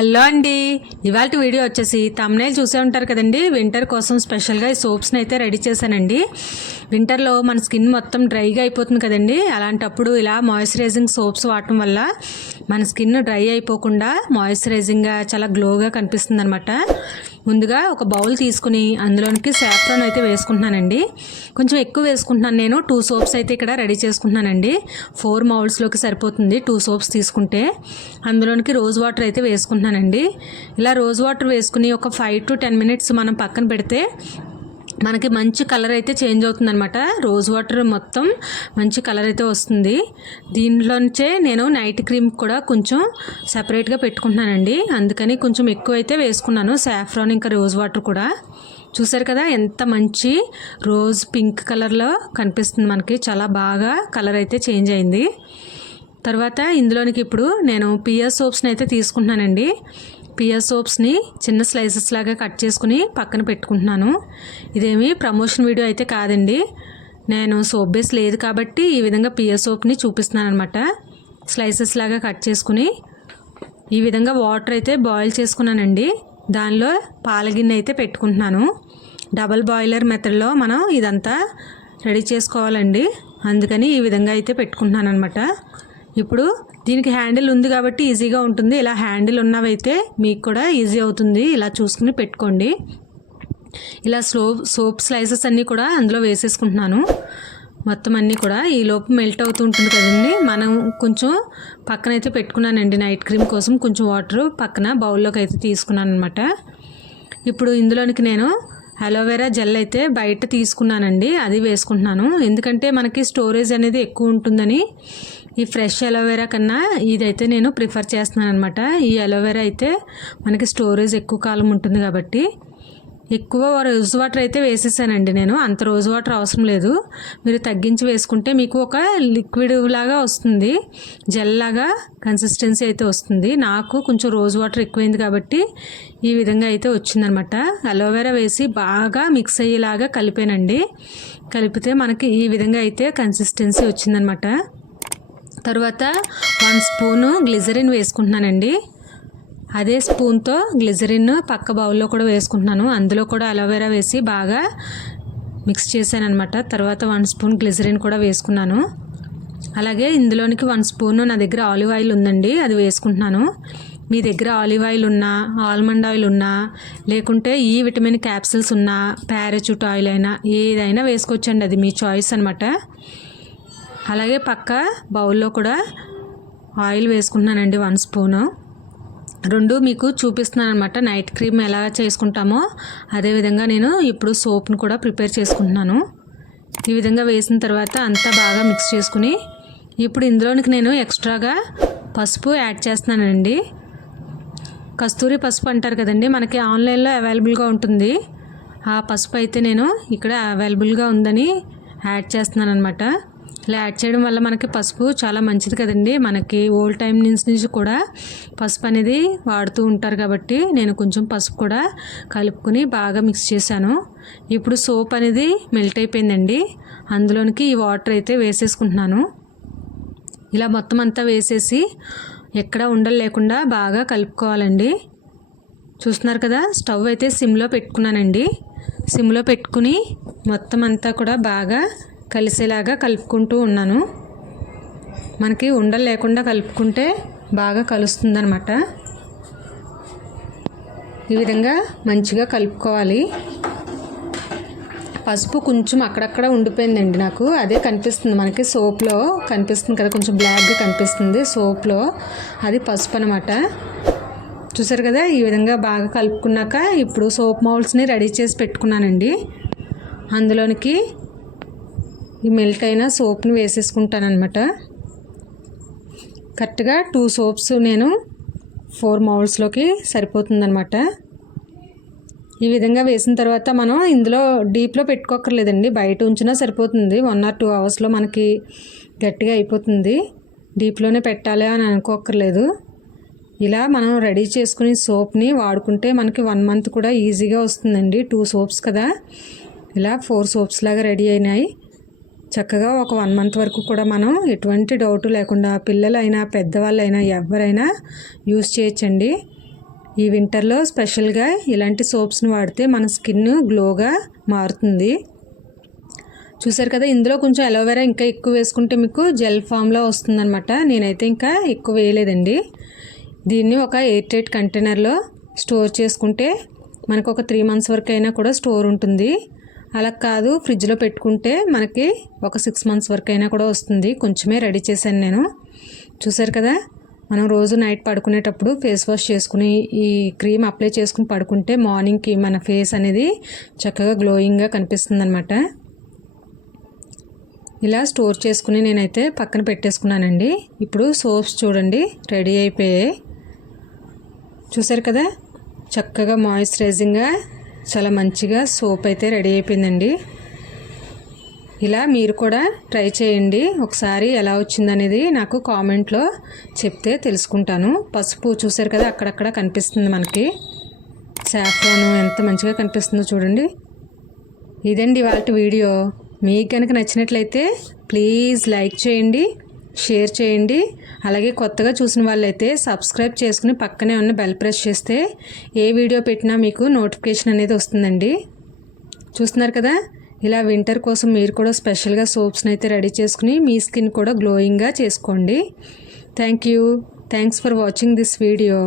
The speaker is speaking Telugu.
హలో అండి, ఇవాళ వీడియో వచ్చేసి తమ్నైల్ చూసే ఉంటారు కదండి. వింటర్ కోసం స్పెషల్గా ఈ సోప్స్ని అయితే రెడీ చేశానండి. వింటర్లో మన స్కిన్ మొత్తం డ్రైగా అయిపోతుంది కదండి. అలాంటప్పుడు ఇలా మాయిశ్చరైజింగ్ సోప్స్ వాడటం వల్ల మన స్కిన్ డ్రై అయిపోకుండా మాయిశ్చరైజింగ్గా చాలా గ్లోగా కనిపిస్తుంది అనమాట. ముందుగా ఒక బౌల్ తీసుకుని అందులోనికి సాఫ్రాన్ అయితే వేసుకుంటున్నానండి. కొంచెం ఎక్కువ వేసుకుంటున్నాను. నేను 2 సోప్స్ అయితే ఇక్కడ రెడీ చేసుకుంటున్నానండి. 4 మౌల్స్లోకి సరిపోతుంది 2 సోప్స్ తీసుకుంటే. అందులోనికి రోజ్ వాటర్ అయితే వేసుకుంటున్నానండి. ఇలా రోజ్ వాటర్ వేసుకుని ఒక 5 to 10 మినిట్స్ మనం పక్కన పెడితే మనకి మంచి కలర్ అయితే చేంజ్ అవుతుంది అనమాట. రోజ్ వాటర్ మొత్తం మంచి కలర్ అయితే వస్తుంది. దీనిలోంచే నేను నైట్ క్రీమ్ కూడా కొంచెం సపరేట్గా పెట్టుకుంటున్నానండి. అందుకని కొంచెం ఎక్కువ అయితే వేసుకున్నాను సాఫ్రాన్ ఇంకా రోజ్ వాటర్ కూడా. చూసారు కదా ఎంత మంచి రోజ్ పింక్ కలర్లో కనిపిస్తుంది మనకి. చాలా బాగా కలర్ అయితే చేంజ్ అయింది. తర్వాత ఇందులోనికి ఇప్పుడు నేను పియర్ సోప్స్ని అయితే తీసుకుంటున్నానండి. పియర్ సోప్స్ని చిన్న స్లైసెస్ లాగా కట్ చేసుకుని పక్కన పెట్టుకుంటున్నాను. ఇదేమి ప్రమోషన్ వీడియో అయితే కాదండి. నేను సోప్ బేస్ లేదు కాబట్టి ఈ విధంగా పియర్ సోప్ని చూపిస్తున్నాను అనమాట. స్లైసెస్ లాగా కట్ చేసుకుని ఈ విధంగా వాటర్ అయితే బాయిల్ చేసుకున్నానండి. దానిలో పాల గిన్నె అయితే పెట్టుకుంటున్నాను. డబల్ బాయిలర్ మెథడ్లో మనం ఇదంతా రెడీ చేసుకోవాలండి. అందుకని ఈ విధంగా అయితే పెట్టుకుంటున్నాను అనమాట. ఇప్పుడు దీనికి హ్యాండిల్ ఉంది కాబట్టి ఈజీగా ఉంటుంది. ఇలా హ్యాండిల్ ఉన్నవైతే మీకు కూడా ఈజీ అవుతుంది. ఇలా చూసుకుని పెట్టుకోండి. ఇలా సోప్ స్లైసెస్ అన్నీ కూడా అందులో వేసేసుకుంటున్నాను. మొత్తం అన్నీ కూడా ఈ లోపు మెల్ట్ అవుతూ ఉంటుంది కదండి. మనం కొంచెం పక్కన అయితే పెట్టుకున్నానండి. నైట్ క్రీమ్ కోసం కొంచెం వాటర్ పక్కన బౌల్లోకి అయితే తీసుకున్నాను అనమాట. ఇప్పుడు ఇందులోనికి నేను అలోవెరా జెల్ అయితే బయట తీసుకున్నానండి. అది వేసుకుంటున్నాను. ఎందుకంటే మనకి స్టోరేజ్ అనేది ఎక్కువ ఉంటుందని ఈ ఫ్రెష్ అలోవెరా కన్నా ఇదైతే నేను ప్రిఫర్ చేస్తున్నాను అనమాట. ఈ అలోవెరా అయితే మనకి స్టోరేజ్ ఎక్కువ కాలం ఉంటుంది కాబట్టి ఎక్కువ రోజ్ వాటర్ అయితే వేసేసానండి నేను. అంత రోజ్ వాటర్ అవసరం లేదు. మీరు తగ్గించి వేసుకుంటే మీకు ఒక లిక్విడ్ లాగా వస్తుంది, జెల్ లాగా కన్సిస్టెన్సీ అయితే వస్తుంది. నాకు కొంచెం రోజ్ వాటర్ ఎక్కువైంది కాబట్టి ఈ విధంగా అయితే వచ్చిందనమాట. అలోవెరా వేసి బాగా మిక్స్ అయ్యేలాగా కలిపానండి. కలిపితే మనకి ఈ విధంగా అయితే కన్సిస్టెన్సీ వచ్చిందనమాట. తర్వాత 1 స్పూను గ్లిజరిన్ వేసుకుంటున్నానండి. అదే స్పూన్తో గ్లిజరిన్ పక్క బౌల్లో కూడా వేసుకుంటున్నాను. అందులో కూడా అలోవెరా వేసి బాగా మిక్స్ చేశాను అనమాట. తర్వాత 1 స్పూన్ గ్లిజరిన్ కూడా వేసుకున్నాను. అలాగే ఇందులోనికి 1 స్పూను నా దగ్గర ఆలివ్ ఆయిల్ ఉందండి, అది వేసుకుంటున్నాను. మీ దగ్గర ఆలివ్ ఆయిల్ ఉన్నా, ఆల్మండ్ ఆయిల్ ఉన్నా, లేకుంటే ఈ విటమిన్ క్యాప్సిల్స్ ఉన్నా, పారాచూట్ ఆయిల్ అయినా ఏదైనా వేసుకోవచ్చండి. అది మీ చాయిస్ అనమాట. అలాగే పక్క బౌల్లో కూడా ఆయిల్ వేసుకుంటున్నానండి 1 స్పూను. 2 మీకు చూపిస్తున్నాను అనమాట. నైట్ క్రీమ్ ఎలా చేసుకుంటామో అదేవిధంగా నేను ఇప్పుడు సోప్ను కూడా ప్రిపేర్ చేసుకుంటున్నాను. ఈ విధంగా వేసిన తర్వాత అంతా బాగా మిక్స్ చేసుకుని ఇప్పుడు ఇందులోనికి నేను ఎక్స్ట్రాగా పసుపు యాడ్ చేస్తున్నానండి. కస్తూరి పసుపు అంటారు కదండి, మనకి ఆన్లైన్లో అవైలబుల్గా ఉంటుంది. ఆ పసుపు అయితే నేను ఇక్కడ అవైలబుల్గా ఉందని యాడ్ చేస్తున్నాను అనమాట. ఇలా యాడ్ చేయడం వల్ల మనకి పసుపు చాలా మంచిది కదండి. మనకి ఓల్డ్ టైం నుంచి కూడా పసుపు అనేది వాడుతూ ఉంటారు కాబట్టి నేను కొంచెం పసుపు కూడా కలుపుకొని బాగా మిక్స్ చేశాను. ఇప్పుడు సోప్ అనేది మెల్ట్ అయిపోయిందండి. అందులోనికి ఈ వాటర్ అయితే వేసేసుకుంటున్నాను. ఇలా మొత్తం అంతా వేసేసి ఎక్కడ ఉండలు లేకుండా బాగా కలుపుకోవాలండి. చూస్తున్నారు కదా, స్టవ్ అయితే సిమ్లో పెట్టుకున్నానండి. సిమ్లో పెట్టుకుని మొత్తం అంతా కూడా బాగా కలిసేలాగా కలుపుకుంటూ ఉన్నాను. మనకి ఉండలు లేకుండా కలుపుకుంటే బాగా కలుస్తుందన్నమాట. ఈ విధంగా మంచిగా కలుపుకోవాలి. పసుపు కొంచెం అక్కడక్కడ ఉండిపోయిందండి నాకు, అదే కనిపిస్తుంది మనకి సోప్లో కనిపిస్తుంది కదా, కొంచెం బ్లాక్గా కనిపిస్తుంది సోప్లో, అది పసుపు అనమాట. చూసారు కదా, ఈ విధంగా బాగా కలుపుకున్నాక ఇప్పుడు సోప్ మౌల్డ్స్ని రెడీ చేసి పెట్టుకున్నానండి. అందులోనికి ఈ మెల్ట్ అయిన సోప్ని వేసేసుకుంటానమాట. కరెక్ట్గా 2 సోప్స్ నేను 4 మౌల్స్లోకి సరిపోతుందన్నమాట. ఈ విధంగా వేసిన తర్వాత మనం ఇందులో డీప్లో పెట్టుకోకర్లేదండి, బయట ఉంచినా సరిపోతుంది. 1 or 2 అవర్స్లో మనకి గట్టిగా అయిపోతుంది. డీప్లోనే పెట్టాలి అని అనుకోకర్లేదు. ఇలా మనం రెడీ చేసుకుని సోప్ని వాడుకుంటే మనకి 1 month కూడా ఈజీగా వస్తుందండి. 2 సోప్స్ కదా, ఇలా 4 సోప్స్ లాగా రెడీ అయినాయి. చక్కగా ఒక 1 month వరకు కూడా మనం ఎటువంటి డౌట్ లేకుండా పిల్లలైనా పెద్దవాళ్ళైనా ఎవరైనా యూస్ చేయొచ్చండి. ఈ వింటర్లో స్పెషల్గా ఇలాంటి సోప్స్ని వాడితే మన స్కిన్ గ్లోగా మారుతుంది. చూసారు కదా, ఇందులో కొంచెం అలోవెరా ఇంకా ఎక్కువ వేసుకుంటే మీకు జెల్ ఫామ్లో వస్తుందన్నమాట. నేనైతే ఇంకా ఎక్కువ వేయలేదండి. దీన్ని ఒక ఎయిర్ టైట్ కంటైనర్లో స్టోర్ చేసుకుంటే మనకు ఒక 3 months వరకు అయినా కూడా స్టోర్ ఉంటుంది. అలా కాదు, ఫ్రిడ్జ్లో పెట్టుకుంటే మనకి ఒక 6 months వరకు అయినా కూడా వస్తుంది. కొంచెమే రెడీ చేశాను నేను. చూసారు కదా, మనం రోజు నైట్ పడుకునేటప్పుడు ఫేస్ వాష్ చేసుకుని ఈ క్రీమ్ అప్లై చేసుకుని పడుకుంటే మార్నింగ్కి మన ఫేస్ అనేది చక్కగా గ్లోయింగ్గా కనిపిస్తుంది అనమాట. ఇలా స్టోర్ చేసుకుని నేనైతే పక్కన పెట్టేసుకున్నానండి. ఇప్పుడు సోప్స్ చూడండి రెడీ అయిపోయాయి. చూసారు కదా, చక్కగా మాయిశ్చరైజింగ్గా చాలా మంచిగా సోప్ అయితే రెడీ అయిపోయిందండి. ఇలా మీరు కూడా ట్రై చేయండి. ఒకసారి ఎలా వచ్చిందనేది నాకు కామెంట్లో చెప్తే తెలుసుకుంటాను. పసుపు చూసారు కదా, అక్కడక్కడ కనిపిస్తుంది మనకి. సాఫ్రాన్ ఎంత మంచిగా కనిపిస్తుందో చూడండి. ఇదండి ఇవాళ వీడియో. మీకు కనుక నచ్చినట్లయితే ప్లీజ్ లైక్ చేయండి, షేర్ చేయండి. అలాగే కొత్తగా చూసిన వాళ్ళైతే సబ్స్క్రైబ్ చేసుకుని పక్కనే ఉన్న బెల్ ప్రెస్ చేస్తే ఏ వీడియో పెట్టినా మీకు నోటిఫికేషన్ అనేది వస్తుందండి. చూస్తున్నారు కదా, ఇలా వింటర్ కోసం మీరు కూడా స్పెషల్గా సోప్స్ని అయితే రెడీ చేసుకుని మీ స్కిన్ కూడా గ్లోయింగ్గా చేసుకోండి. Thanks for watching this video.